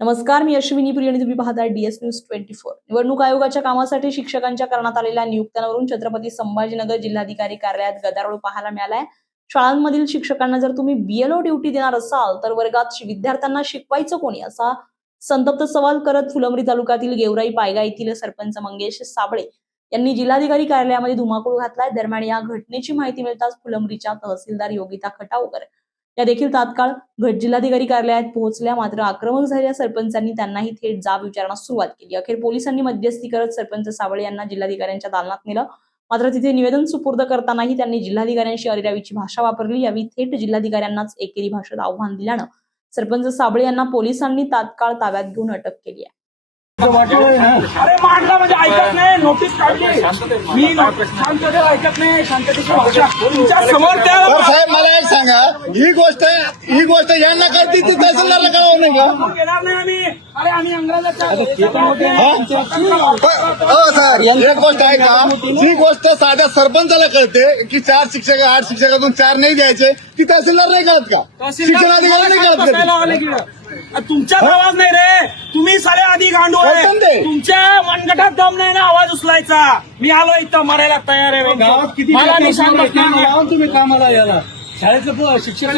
नमस्कार, मी अश्विनी पुरी आणि तुम्ही पाहताय DS न्यूज 24। निवडणूक आयोगाच्या कामासाठी शिक्षकांच्या करण्यात आलेल्या नियुक्त्यांवरून छत्रपती संभाजीनगर जिल्हाधिकारी कार्यालयात गदारोळ पाहायला मिळालाय। शाळांमधील शिक्षकांना जर तुम्ही BLO ड्युटी देणार असाल तर वर्गात विद्यार्थ्यांना शिकवायचं कोणी, असा संतप्त सवाल करत फुलंब्री तालुक्यातील गेवराई पायगा येथील सरपंच मंगेश साबळे यांनी जिल्हाधिकारी कार्यालयामध्ये धुमाकूळ घातलाय। दरम्यान या घटनेची माहिती मिळताच फुलंब्रीच्या तहसीलदार योगिता खटावकर या देखील तात्काळ जिल्हाधिकारी कार्यालयात पोहोचल्या। मात्र आक्रमक झालेल्या सरपंचांनी त्यांनाही थेट जाब विचारण्यास सुरुवात केली। अखेर पोलिसांनी मध्यस्थी करत सरपंच साबळे यांना जिल्हाधिकाऱ्यांच्या दालनात नेलं। मात्र तिथे निवेदन सुपूर्द करतानाही त्यांनी जिल्हाधिकाऱ्यांशी अरेरावीची भाषा वापरली। यावेळी थेट जिल्हाधिकाऱ्यांनाच एकेरी भाषेत आव्हान दिल्यानं सरपंच साबळे यांना पोलिसांनी तात्काळ ताब्यात घेऊन अटक केली आहे। अरे मांडला म्हणजे ऐकत नाही, नोटीस काढली मी शांततेत ऐकत नाही, शांततेची भाषा तुमच्या समोर त्या साहेब मला एक सांगा, ही गोष्ट यांना कळती ती तहसीलदारला कळवू नये का? घेणार नाही आम्ही। अरे आम्ही अंग्रेजाच्या सर एक गोष्ट आहे का, ही गोष्ट साध्या सरपंचाला कळते की 4 शिक्षक 8 शिक्षकातून 4 नाही द्यायचे, ती तहसीलदार नाही कळत का? शिक्षणाधिकारी नाही कळत का? तुमच्यात आवाज नाही रे, तुम्ही सारे आधी गांडू आहे, तुमच्या मनगटात दम नाही ना आवाज उचलायचा। मी आलो इथं मरायला तयार आहे। गावात किती तुम्ही कामाला याला शाळेचं शिक्षण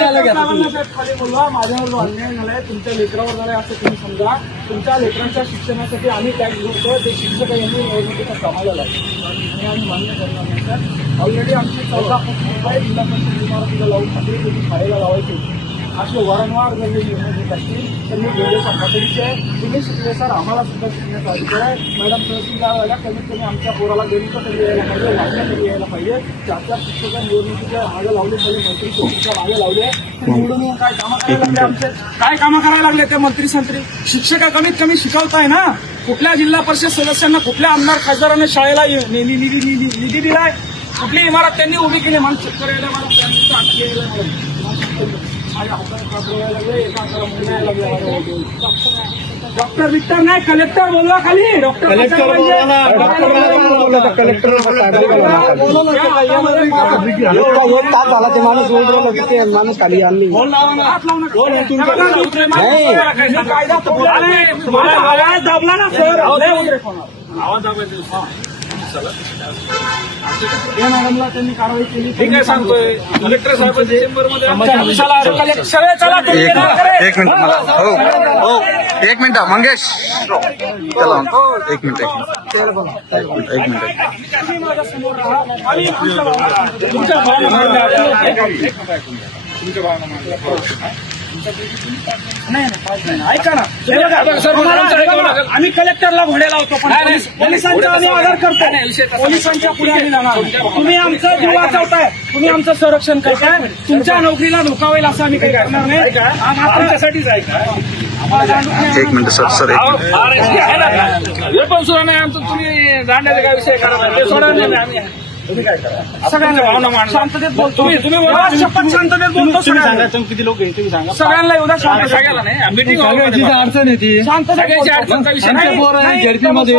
खाली बोलवा, माझ्यावर जो अन्याय झालाय, तुमच्या लेकरावर झालाय असं तुम्ही समजा। तुमच्या लेकरांच्या शिक्षणासाठी आम्ही टॅक्स भरतो, ते शिक्षक यांनी निवडणुकीचा कामाला लावतो आणि आम्ही मान्य करणार नाही सर। ऑलरेडी आमची 14 रुपये जिल्हा परिषद इमारतीला लावून टाकली, तुम्ही शाळेला लावायची असे वारंवार जर निर्णय घेत असतील तर मी वेळेचा खात्रीचे तुम्ही शिकले सर, आम्हाला सुद्धा शिकण्याचा अधिकार आहे। मॅडम तहसीलदारला कमीत कमी आमच्या पोराला गणित तरी यायला पाहिजे, वाचना तरी यायला पाहिजे। 4 शिक्षक निवडणुकीच्या मागे लावले, पहिले मंत्री चौकीच्या मागे लावले, निवडून काय कामं करायला लागले, आमचे काय कामं करायला लागले ते मंत्री संत्री। शिक्षक कमीत कमी शिकवताय ना, कुठल्या जिल्हा परिषद सदस्यांना, कुठल्या आमदार खासदारांना शाळेला निधी दिलाय, कुठली इमारत त्यांनी उभी केली, मला चक्कर यायला, मला त्यांचं अटक यायला, डॉक्टर विक्टर नाही, कलेक्टर बोलवा खाली, डॉक्टर झाला ते माणूस खाली आणली आवाज दाबला ना सर, आवाज दाबायचा या मॅडमला त्यांनी कारवाई केली। ठीक आहे, सांगतोय कलेक्टर साहेब चेंबरमध्ये एक मिनिट मला हो 1 मिनिट मंगेश चला 1 मिनिट तुमच्या नाही ऐका ना, आम्ही कलेक्टरला घोडे लावतो, पण पोलिसांचा आम्ही आदर करतो, पोलिसांच्या पुढे आम्ही जाणार। तुम्ही आमचं जीव वाचवताय, तुम्ही आमचं संरक्षण करताय, तुमच्या नोकरीला धोका होईल असं आम्ही काही करणार नाही। आमच्यासाठीच आहे का? 1 मिनिट सर हे पण सुद्धा नाही आमचं, तुम्ही जाण्याचा काय विषय करा, ते सोडा नाही आम्ही। तुम्ही काय करा, सगळ्यांना भावना मांडा, शांततेत बोलतो, तुम्ही शांततेत बोलतो, किती लोक आहे तुम्ही सांगा, सगळ्यांना एवढा शांत सगळ्याला नाही, मीटिंग अडचण येते शांत सगळ्याची अडचणचा विषय नाही। जर्सीमध्ये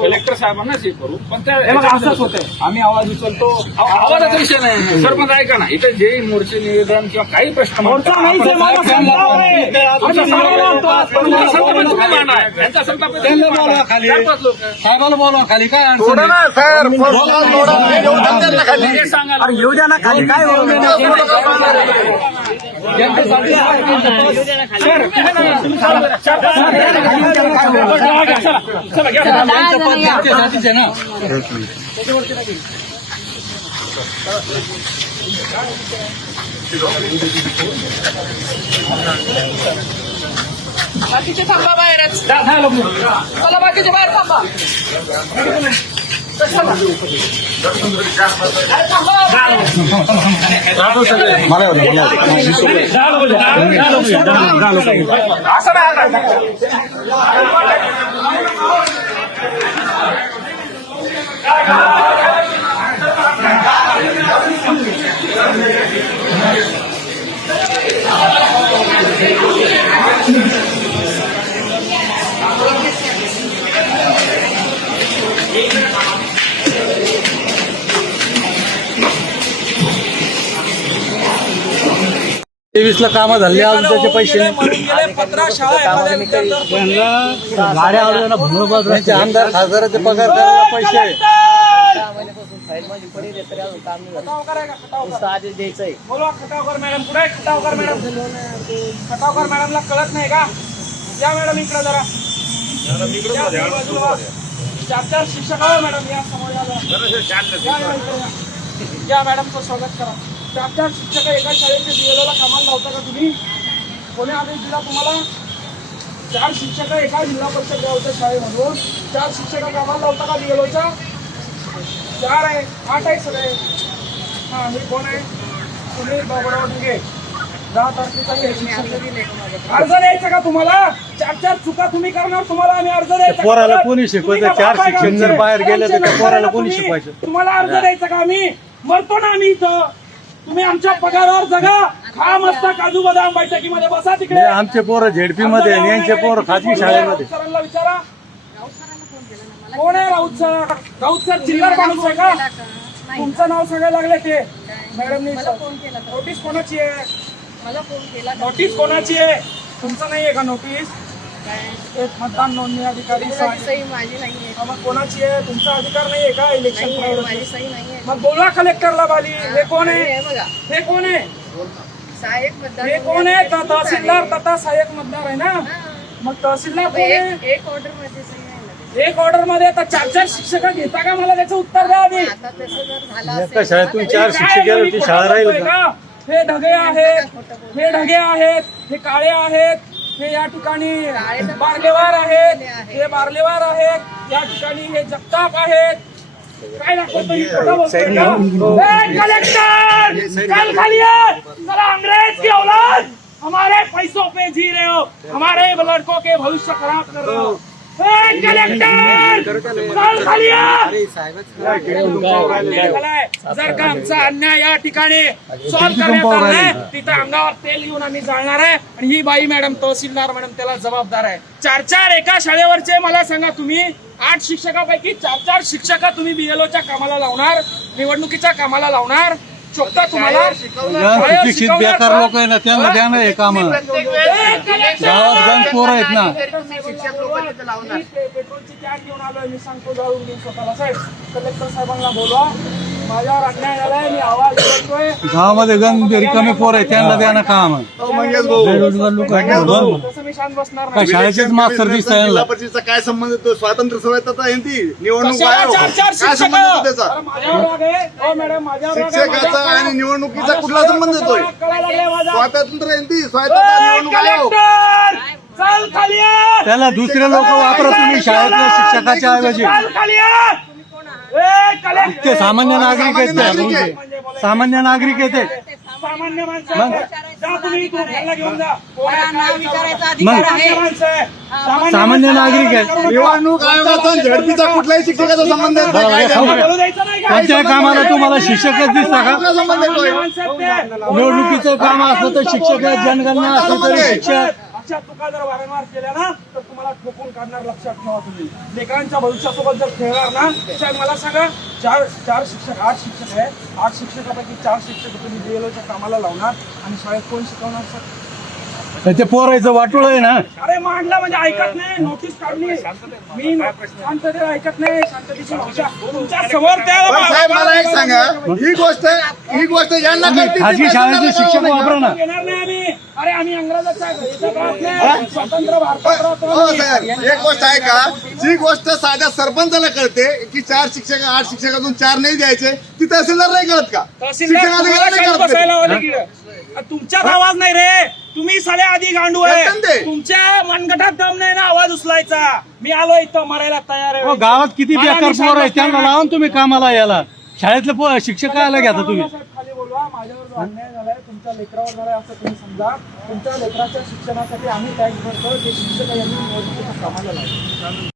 कलेक्टर साहेबांना हे करू, पण असंच होतंय, आम्ही आवाज उचलतो, आवाजाचा विषय नाही। सरपंच ऐका ना, इथे जे मोर्चे निवेदन किंवा काही प्रश्न साहेबाला बोलवा खाली, काय अडचण येऊ द्या ना खाली, काय बाकीचे थांबा बाहेरच, चला बाकीचे बाहेर थांबा, 23 कामं झाली अजून त्याचे पैसे नाही. मरून गेले, 15 शाळा एखाद्या विद्यार्थ्यावर त्यांना गाड्या आवडल्या भंगोबाद त्यांचे आमदार खासदाराचे पगार द्यायला पैसे आहे. खटावकर आहे का? खटावकर. बोलवा खटावकर मॅडम कुठे आहे? खटावकर मॅडम. खटावकर मॅडमला कळत नाही का? या मॅडम इकडे जरा. या बाजूला. 4 शिक्षक आहे मॅडम, या समोर या जरा. या मॅडमचं स्वागत करा. 4 शिक्षक एका शाळेचे BLO कामाला लावता का तुम्ही? कोणी आदेश दिला तुम्हाला? 4 शिक्षक एका जिल्हा परिषद गावच्या शाळेमधून 4 शिक्षक कामाला लावता का BLOच्या? 4 आहे, 8 आहे सगळे. हा, हे कोण आहे? सुनील बाबूराव ढुगे. 10 तारखेचा हे शिक्षक. अर्ज द्यायचा का तुम्हाला? 4 चुका तुम्ही करणार, तुम्हाला आम्ही अर्ज द्यायचा. पोराला कोणी शिकवायचं? 4 शिक्षक जर बाहेर गेले तर त्या पोराला कोणी शिकवायचं? तुम्हाला अर्ज द्यायचा का? आम्ही मरतो ना आम्ही इथं. तुम्ही आमच्या पगारावर जगा. खा मस्त काजू बदाम बैठकीमध्ये बसा तिकडे. आमचे पोरं झेडपी मध्ये आणि यांचे पोरं खाजगी शाळेमध्ये. सरांना विचारा. कोण आहे राऊत सर? राऊत सर चिल्लर माणूस आहे का? तुमचं नाव सांगायला लागले ते मॅडमनी. नोटीस कोणाची आहे? नोटीस कोणाची आहे? तुमचं नाहीये का नोटीस? एक मतदान नोंदणी अधिकारी मग कोणाची आहे? तुमचा अधिकार नाहीये का इलेक्शन? मग बोला कलेक्टरला बाली. हे कोण आहे? हे कोण आहे? हे कोण आहे? तहसीलदार तथा सहाय्यक मतदार आहे ना? मग तहसीलदार कोण आहे? एक ऑर्डर मध्ये आता 4 शिक्षक घेता का? मला त्याचं उत्तर द्या आधी. एका शाळेतून 4 शिक्षक गेले ती शाळा राहील का? हे ढगे आहेत, हे ढगे आहेत, हे काळे आहेत, हे या ठिकाणी बारलेवार आहेत, हे बारलेवार आहेत, या ठिकाणी हे जगताप आहेत. काय दाखवतो ही? खोटं बोलतोय का? कलेक्टर चल खाली है. चला अंग्रेज की औलाद, हमारे पैसों पे जी रहे हो, हमारे लड़कों के भविष्य खराब कर रहे हो. कलेक्टर चल खाली है. जर का आमचा अन्याय या ठिकाणी सॉल्व्ह करण्यात आलाय, तिथं अंगावर तेल घेऊन आम्ही जाणार आहे. आणि ही बाई मॅडम तहसीलदार मॅडम त्याला जबाबदार आहे. 4 एका शाळेवरचे मला सांगा तुम्ही 8 शिक्षकापैकी 4 शिक्षक तुम्ही BLOच्या कामाला लावणार, निवडणुकीच्या कामाला लावणार. चोखता तुम्हाला शिक्षित बेकार लोक आहे ना त्यांना द्या ना हे काम. गावात गण पोरं आहेत ना. पेट्रोलची कॅन घेऊन आलोय मी, सांगतो जाऊन घेऊन स्वतःला. साहेब कलेक्टर साहेबांना बोलवा, माझ्यावर अन्याय झालाय, मी आवाज करतोय. गावामध्ये गण रिकामे पोर आहे त्यांना द्या ना काम. बेरोजगार लोक तसं मी शांत बसणार काय नाही. शाळेचेच मास्तर दिसत जिल्हा परिषदचा काय संबंध येतो? स्वातंत्र्य सवयता यांची निवडणूक कशाला आयोग 4 काय शिक्षक? संबंध येतो त्याचा? अरे माझ्यावर राग आहे. हो मॅडम माझ्यावर राग आहे. शिक्षकाचा आणि निवडणुकीचा कुठला संबंध येतोय? कळायला लागलंय माझ्या. स्वातंत्र्य यांची स्वायत्तता निवडणूक आयोग. कलेक्टर चल खाली ये. त्याला दुसरे लोक वापरा तुम्ही शाळेतल्या शिक्षकाच्या ऐवजी. चल खाली ये. ए, कलेक्टर. ते सामान्य नागरिक आहेत नागरिक आहे. ते. सामान्य नागरिक आहेत ते. सामान्य माणसं आहेत. जा तुम्ही इथून, याला घेऊन जा. कोण आहे? मग सामान्य माणसं आहे. सामान्य नागरिक आहेत. निवडणूक आयोगाचा आणि झडपीचा कुठलाही शिक्षकाचा संबंध येत नाही. काय बरोबर. करणार? बोलू द्यायचं नाही का? त्यांच्या कामाला तुम्हाला शिक्षकच दिसता का? कुठला संबंध येतोय? माणसं आहेत ते. निवडणुकीचं काम असलं तर शिक्षक आहेत, जनगणना असलं तरी शिक्षक. अशा चुका जर वारंवार केल्या ना तर तुम्हाला ठोकून काढणार. लक्षात ठेवा तुम्ही. लेकरांच्या भविष्यासोबत जर खेळणार ना, साहेब मला सांगा 4 शिक्षक 8 शिक्षक आहे. 8 शिक्षकापैकी 4 शिक्षक तुम्ही BLOच्या कामाला लावणार आणि शाळेत कोण शिकवणार सर? ते पोरायचं वाटोळ आहे ना. अरे मांडला म्हणजे ऐकत नाही. नोटीस काढली मी शांततेला ऐकत नाही. शांततेची भाषा तुमच्या समोर पण साहेब मला एक सांगा, ही गोष्ट यांना कळते. खाजगी शाळेचे शिक्षक वापरा ना. घेणार नाही आम्ही. अरे आम्ही इंग्रजाच्या याच्यात राहत नाही. स्वतंत्र भारतात राहतो हो आम्ही. साहेब, एक गोष्ट आहे का, जी गोष्ट साध्या सरपंचाला कळते की 4 शिक्षक 8 शिक्षकातून 4 नाही द्यायचे, ती तहसीलदार नाही कळत का? तहसीलदार शिक्षणाधिकारी नाही तुम्हाला कळत बसायला का? लावलं की? तुमच्यात आवाज नाही रे. तुम्ही साले आधी गांडू आहे. एकदम ते. तुमच्या मनगटात दम नाही ना आवाज उचलायचा. मी आलो इथं मरायला तयार आहे. हो, गावात किती मला बेकार निशाण पोर आहे त्यांना बसणार लावून तुम्ही कामाला याला. शाळेतले शिक्षक कायला घेता तुम्ही? साहेब, खाली बोलवा. माझ्यावर जो अन्याय झालाय, तुमच्या लेकरावर झालाय असं तुम्ही समजा. तुमच्या लेकराच्या शिक्षणासाठी आम्ही टॅक्स भरतो. ते शिक्षक यांनी निवडणुकीच्या कामाला लावले.